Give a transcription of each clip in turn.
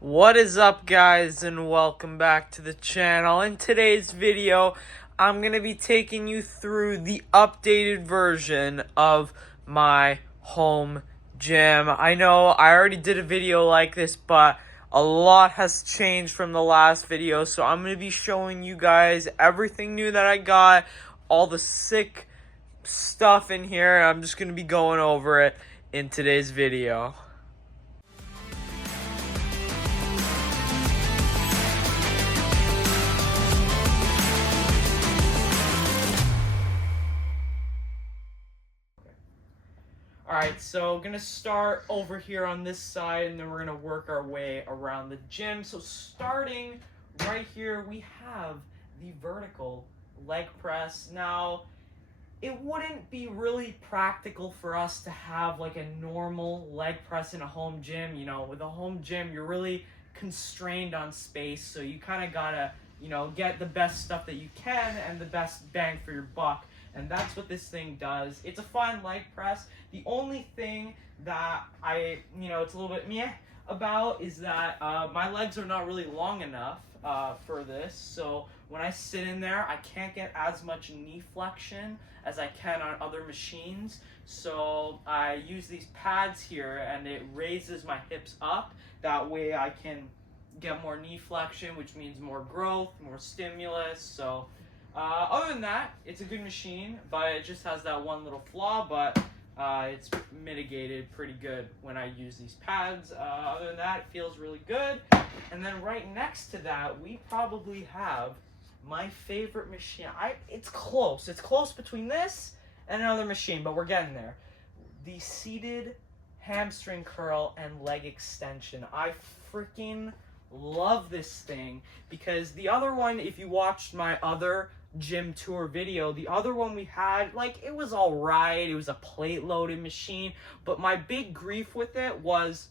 What is up, guys, and welcome back to the channel. In today's video, I'm going to be taking you through the updated version of my home gym. I know I already did a video like this, but a lot has changed from the last video, so I'm going to be showing you guys everything new that I got, all the sick stuff in here, and I'm just going to be going over it in today's video. Alright, so gonna start over here on this side, and then we're gonna work our way around the gym. So starting right here, we have the vertical leg press. Now, it wouldn't be really practical for us to have like a normal leg press in a home gym. You know, with a home gym, you're really constrained on space, so you kind of gotta, get the best stuff that you can and the best bang for your buck. And that's what this thing does. It's a fine leg press. The only thing that it's a little bit meh about is that my legs are not really long enough for this. So when I sit in there, I can't get as much knee flexion as I can on other machines. So I use these pads here, and it raises my hips up. That way I can get more knee flexion, which means more growth, more stimulus. So other than that, it's a good machine, but it just has that one little flaw, but it's mitigated pretty good when I use these pads. Other than that, it feels really good. And then right next to that, we probably have my favorite machine. It's close. It's close between this and another machine, but we're getting there. The seated hamstring curl and leg extension. I freaking love this thing because the other one, if you watched my other gym tour video, the other one we had, it was all right. It was a plate loaded machine, but my big grief with it was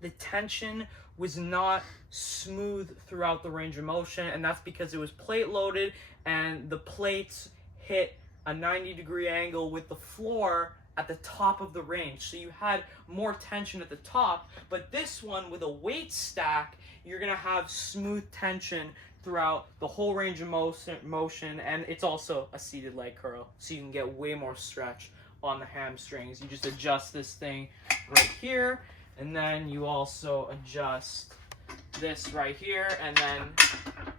the tension was not smooth throughout the range of motion, and that's because it was plate loaded and the plates hit a 90-degree angle with the floor at the top of the range, so you had more tension at the top. But this one, with a weight stack, you're gonna have smooth tension throughout the whole range of motion, and it's also a seated leg curl, so you can get way more stretch on the hamstrings. You just adjust this thing right here, and then you also adjust this right here, and then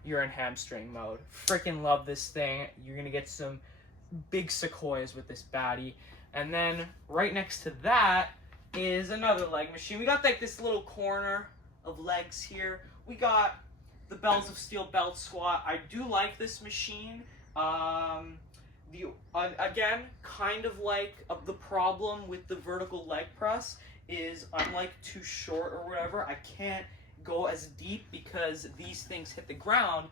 you're in hamstring mode. Freaking love this thing. You're gonna get some big sequoias with this baddie. And then right next to that is another leg machine. We got this little corner of legs here. We got the Bells of Steel belt squat. I do like this machine. Again, kind of the problem with the vertical leg press is I'm too short or whatever. I can't go as deep because these things hit the ground,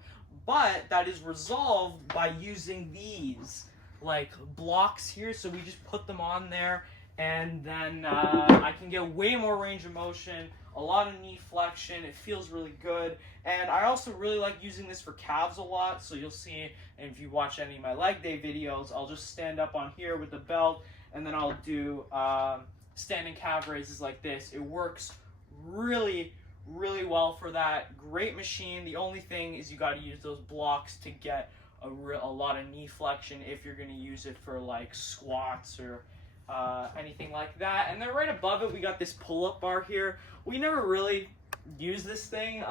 but that is resolved by using these blocks here. So we just put them on there, and then I can get way more range of motion, a lot of knee flexion. It feels really good, and I also really like using this for calves a lot. So you'll see, and if you watch any of my leg day videos, I'll just stand up on here with the belt, and then I'll do standing calf raises like this. It works really well for that. Great machine. The only thing is you got to use those blocks to get a lot of knee flexion if you're going to use it for squats or anything like that. And then right above it, we got this pull-up bar here. We never really use this thing.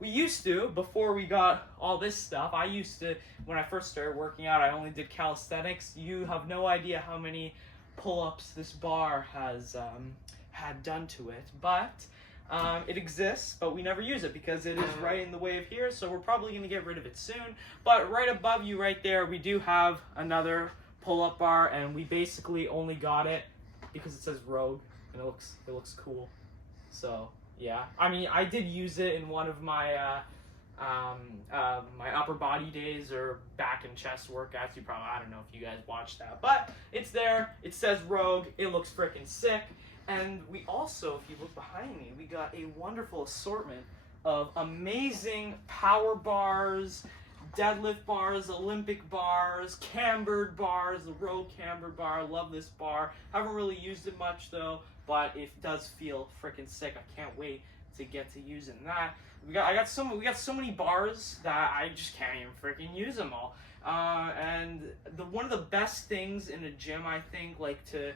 We used to before we got all this stuff. I used to, when I first started working out, I only did calisthenics. You have no idea how many pull-ups this bar has had done to it, but it exists, but we never use it because it is right in the way of here, so we're probably going to get rid of it soon. But right above you right there, we do have another pull-up bar, and we basically only got it because it says Rogue, and it looks cool. So yeah, I mean, I did use it in one of my my upper body days or back and chest workouts. I don't know if you guys watched that, but it's there. It says Rogue. It looks freaking sick. And we also, if you look behind me, we got a wonderful assortment of amazing power bars, deadlift bars, Olympic bars, cambered bars, the Rogue cambered bar. Love this bar. Haven't really used it much though, but it does feel freaking sick. I can't wait to get to using that. We got so many bars that I just can't even freaking use them all. And one of the best things in a gym, I think, like to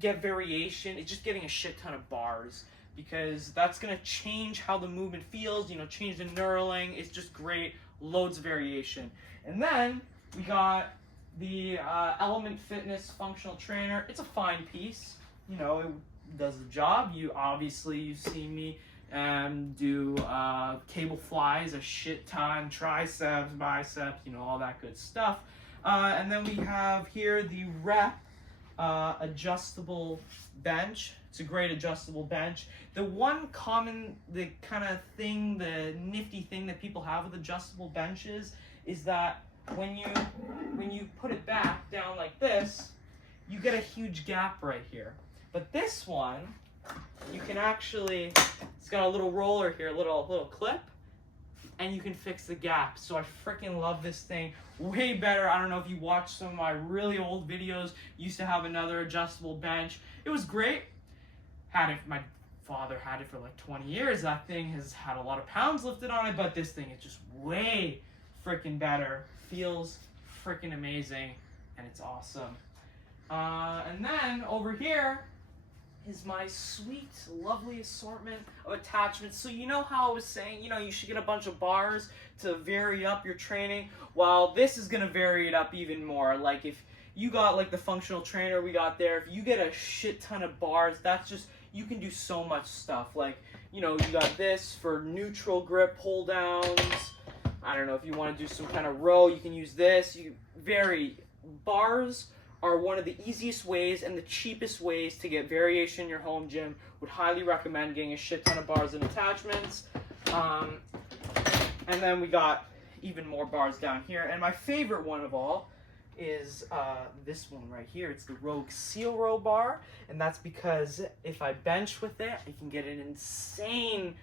get variation, is just getting a shit ton of bars, because that's gonna change how the movement feels. You know, change the knurling. It's just great, loads of variation. And then we got the Element Fitness functional trainer. It's a fine piece. You know, it does the job. You've seen me do cable flies a shit ton, triceps, biceps, you know, all that good stuff. And then we have here the Rep adjustable bench. It's a great adjustable bench. The nifty thing that people have with adjustable benches is that when you put it back down like this, you get a huge gap right here. But this one, you can actually, it's got a little roller here, a little clip, and you can fix the gap. So I freaking love this thing. Way better. I don't know if you watched some of my really old videos. Used to have another adjustable bench. It was great. My father had it for like 20 years. That thing has had a lot of pounds lifted on it, but this thing is just way freaking better. Feels freaking amazing, and it's awesome. And then over here is my sweet, lovely assortment of attachments. So you know how I was saying, you know, you should get a bunch of bars to vary up your training? Well, this is gonna vary it up even more. Like if you got like the functional trainer we got there, if you get a shit ton of bars, that's just, you can do so much stuff. Like, you know, you got this for neutral grip pull downs. I don't know, if you want to do some kind of row, you can use this. Bars are one of the easiest ways and the cheapest ways to get variation in your home gym. Would highly recommend getting a shit ton of bars and attachments. And then we got even more bars down here. And my favorite one of all is this one right here. It's the Rogue Seal Row bar. And that's because if I bench with it, I can get an insane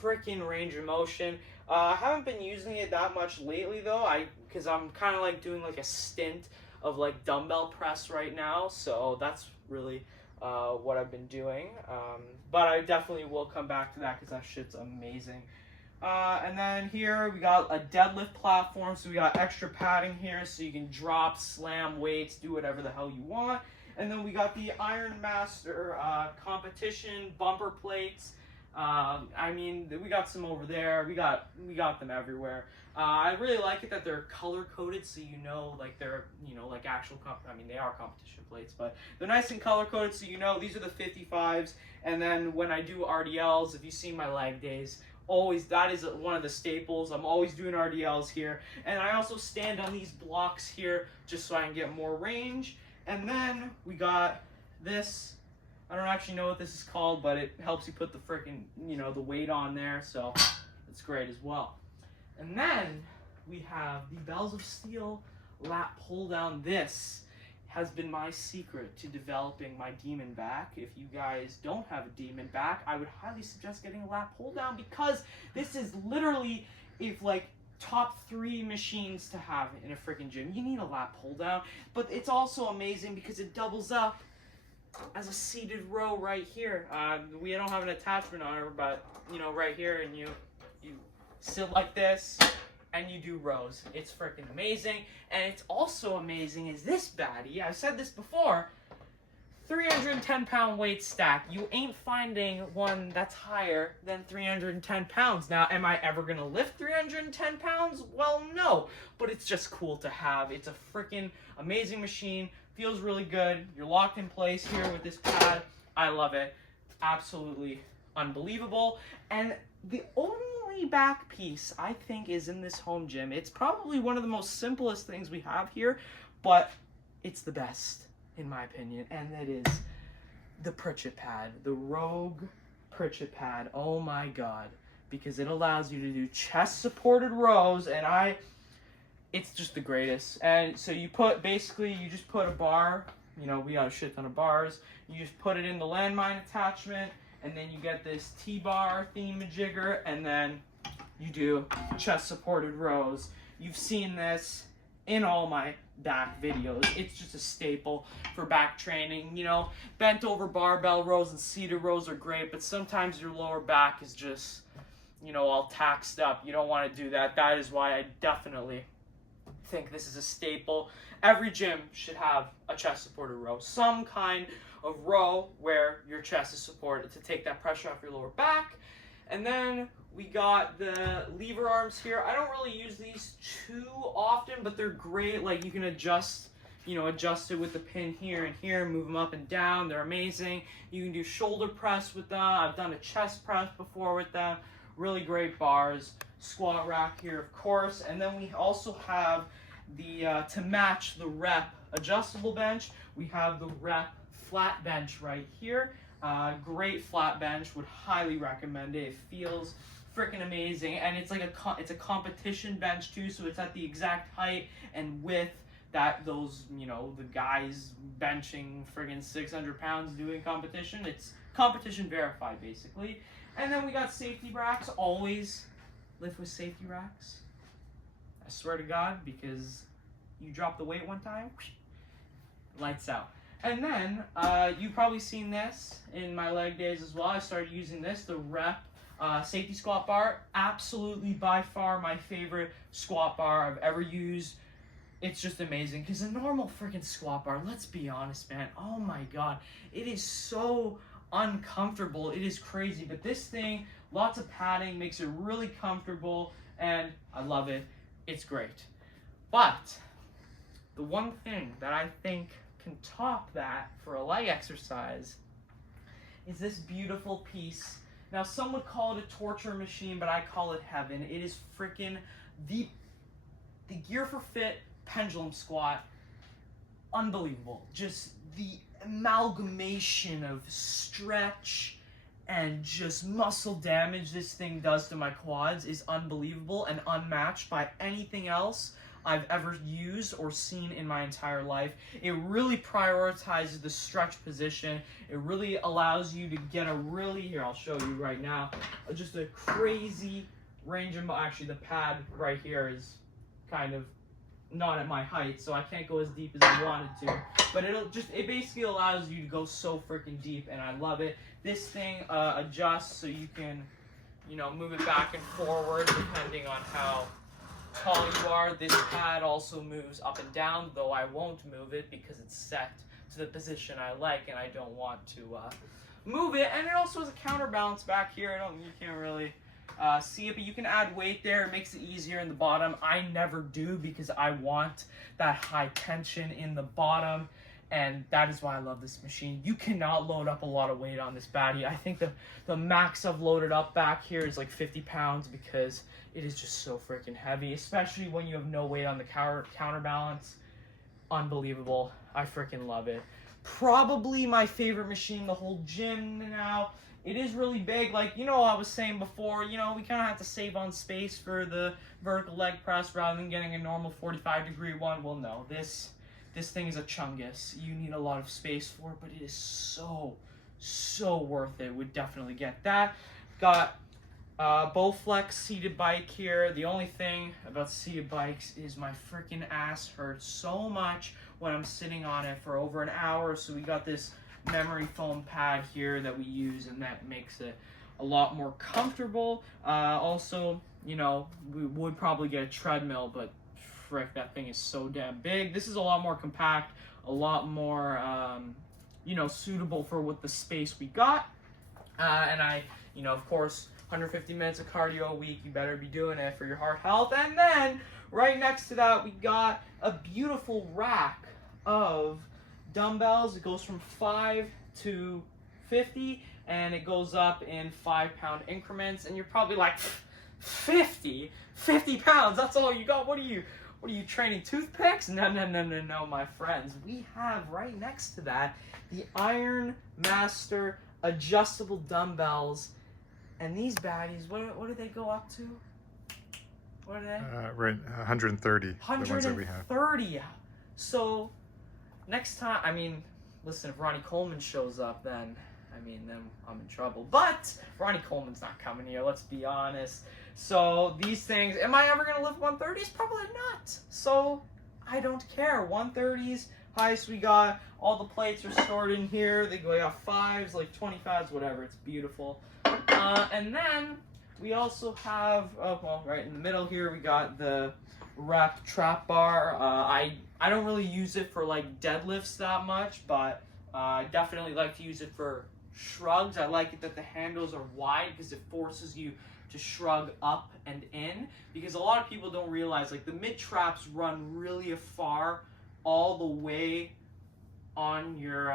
freaking range of motion. I haven't been using it that much lately though, because I'm kind of like doing like a stint of like dumbbell press right now, so that's really what I've been doing. But I definitely will come back to that because that shit's amazing. And then here we got a deadlift platform, so we got extra padding here so you can drop, slam weights, do whatever the hell you want. And then we got the Iron Master competition bumper plates. I mean, we got some over there. We got them everywhere. I really like it that they're color coded, so you know, like they're, you know, like actual. I mean, they are competition plates, but they're nice and color coded, so you know these are the 55s. And then when I do RDLs, if you see my leg days, always that is one of the staples. I'm always doing RDLs here, and I also stand on these blocks here just so I can get more range. And then we got this. I don't actually know what this is called, but it helps you put the freaking, you know, the weight on there, so it's great as well. And then we have the Bells of Steel lat pull down. This has been my secret to developing my demon back. If you guys don't have a demon back, I would highly suggest getting a lat pull down, because this is literally, if like top 3 machines to have in a freaking gym, you need a lat pull down. But it's also amazing because it doubles up as a seated row right here. We don't have an attachment on it, but you know, right here, and you sit like this and you do rows. It's freaking amazing. And it's also amazing is this baddie. I've said this before, 310 pound weight stack. You ain't finding one that's higher than 310 pounds. Now, am I ever gonna lift 310 pounds? Well, no, but it's just cool to have. It's a freaking amazing machine. Feels really good. You're locked in place here with this pad. I love it. Absolutely unbelievable. And the only back piece I think is in this home gym. It's probably one of the most simplest things we have here, but it's the best in my opinion, and it is the Pritchett pad, the Rogue Pritchett pad. Oh my god, because it allows you to do chest supported rows, and it's just the greatest. And so you just put a bar, you know, we got a shit ton of bars, you just put it in the landmine attachment, and then you get this T-bar thingamajigger, and then you do chest supported rows. You've seen this in all my back videos. It's just a staple for back training. You know, bent over barbell rows and seated rows are great, but sometimes your lower back is just, you know, all taxed up. You don't want to do that. That is why I definitely think this is a staple. Every gym should have a chest supported row, some kind of row where your chest is supported to take that pressure off your lower back. And then we got the lever arms here. I don't really use these too often, but they're great. Like, you can adjust, you know, adjust it with the pin here and here, move them up and down. They're amazing. You can do shoulder press with them. I've done a chest press before with them. Really great bars. Squat rack here, of course. And then we also have the, to match the rep adjustable bench, we have the rep flat bench right here. Great flat bench, would highly recommend it. It feels freaking amazing, and it's like it's a competition bench too, so it's at the exact height and width that those, you know, the guys benching friggin' 600 pounds doing competition. It's competition verified, basically. And then we got safety racks. Always lift with safety racks. I swear to God, because you drop the weight one time, lights out. And then, you've probably seen this in my leg days as well. I started using this, the rep safety squat bar. Absolutely, by far, my favorite squat bar I've ever used. It's just amazing, because a normal freaking squat bar, let's be honest, man, oh my God, it is so uncomfortable. It is crazy. But this thing, lots of padding, makes it really comfortable, and I love it. It's great. But the one thing that I think can top that for a leg exercise is this beautiful piece. Now, some would call it a torture machine, but I call it heaven. It is freaking the Gear for Fit pendulum squat. Unbelievable. Just the amalgamation of stretch and just muscle damage this thing does to my quads is unbelievable and unmatched by anything else I've ever used or seen in my entire life. It really prioritizes the stretch position. It really allows you to get a really, here, I'll show you right now, just a crazy range of, actually the pad right here is kind of not at my height, so I can't go as deep as I wanted to, but it basically allows you to go so freaking deep, and I love it. This thing adjusts so you can, you know, move it back and forward depending on how tall you are. This pad also moves up and down, though I won't move it because it's set to the position I like and I don't want to move it. And it also has a counterbalance back here. You can't really see it, but you can add weight there. It makes it easier in the bottom. I never do because I want that high tension in the bottom, and that is why I love this machine. You cannot load up a lot of weight on this baddie. I think the max I've loaded up back here is like 50 pounds because it is just so freaking heavy, especially when you have no weight on the counterbalance. Unbelievable. I freaking love it. Probably my favorite machine in the whole gym now. It is really big. Like, you know, I was saying before, you know, we kind of have to save on space for the vertical leg press rather than getting a normal 45-degree one. Well, no, this thing is a chungus. You need a lot of space for it, but it is so worth it. Would definitely get that. Got Bowflex seated bike here. The only thing about seated bikes is my freaking ass hurts so much when I'm sitting on it for over an hour. So we got this memory foam pad here that we use, and that makes it a lot more comfortable. Also, you know, we would probably get a treadmill, but frick, that thing is so damn big. This is a lot more compact, a lot more, you know, suitable for what the space we got. And I, you know, of course, 150 minutes of cardio a week, you better be doing it for your heart health. And then right next to that, we got a beautiful rack of dumbbells. It goes from 5 to 50, and it goes up in 5-pound increments. And you're probably like, 50 pounds, that's all you got? What are you training, toothpicks? No, my friends. We have right next to that the Iron Master adjustable dumbbells. And these baddies, what do they go up to? What are they? Right, 130. 130. The ones that we have. So next time, I mean, listen, if Ronnie Coleman shows up, then I'm in trouble. But Ronnie Coleman's not coming here, let's be honest. So these things, am I ever going to lift 130s? Probably not. So I don't care. 130s, highest we got. All the plates are stored in here. They got 5s, like 25s, whatever. It's beautiful. And then we also have, well, right in the middle here, we got the wrapped trap bar. I don't really use it for like deadlifts that much, but I definitely like to use it for shrugs. I like it that the handles are wide because it forces you to shrug up and in, because a lot of people don't realize like the mid traps run really far all the way on your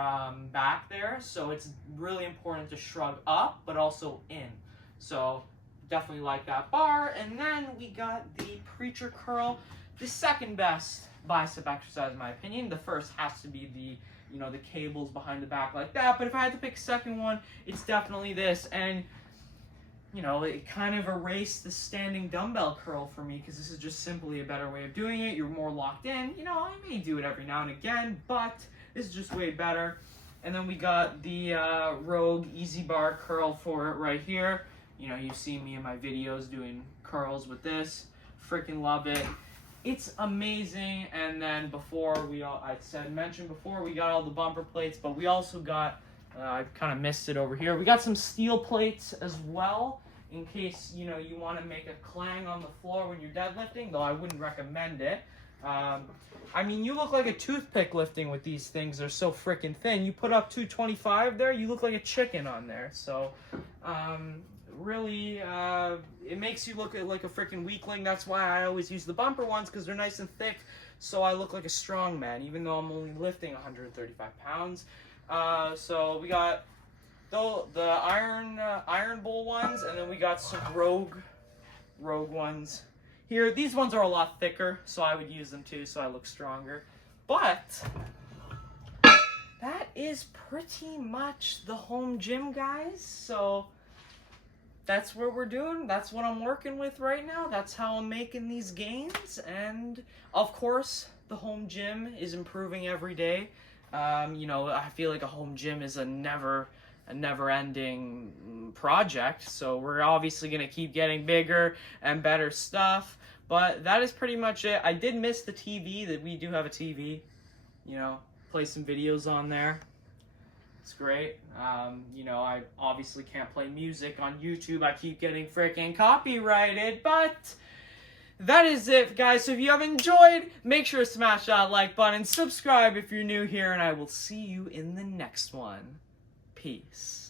back there, so it's really important to shrug up but also in. So definitely like that bar. And then we got the preacher curl, the second best bicep exercise in my opinion. The first has to be the, you know, the cables behind the back like that, but if I had to pick a second one, it's definitely this. And you know, it kind of erased the standing dumbbell curl for me because this is just simply a better way of doing it. You're more locked in. You know, I may do it every now and again, but this is just way better. And then we got the Rogue Easy Bar curl for it right here. You know, you've seen me in my videos doing curls with this. Freaking love it. It's amazing. And then before mentioned before, we got all the bumper plates, but we also got, I kind of missed it over here. We got some steel plates as well, in case, you know, you want to make a clang on the floor when you're deadlifting, though I wouldn't recommend it. I mean, you look like a toothpick lifting with these things. They're so freaking thin. You put up 225 there, you look like a chicken on there. So, really, it makes you look like a freaking weakling. That's why I always use the bumper ones, because they're nice and thick, so I look like a strong man, even though I'm only lifting 135 pounds. So we got the iron bowl ones, and then we got some rogue ones here. These ones are a lot thicker, so I would use them too, so I look stronger. But that is pretty much the home gym, guys. So that's what we're doing. That's what I'm working with right now. That's how I'm making these gains. And of course, the home gym is improving every day. You know, I feel like a home gym is a never-ending project. So we're obviously going to keep getting bigger and better stuff. But that is pretty much it. I did miss the TV, that we do have a TV. You know, play some videos on there. It's great. You know, I obviously can't play music on YouTube. I keep getting freaking copyrighted, but that is it, guys. So if you have enjoyed, make sure to smash that like button, subscribe if you're new here, and I will see you in the next one. Peace.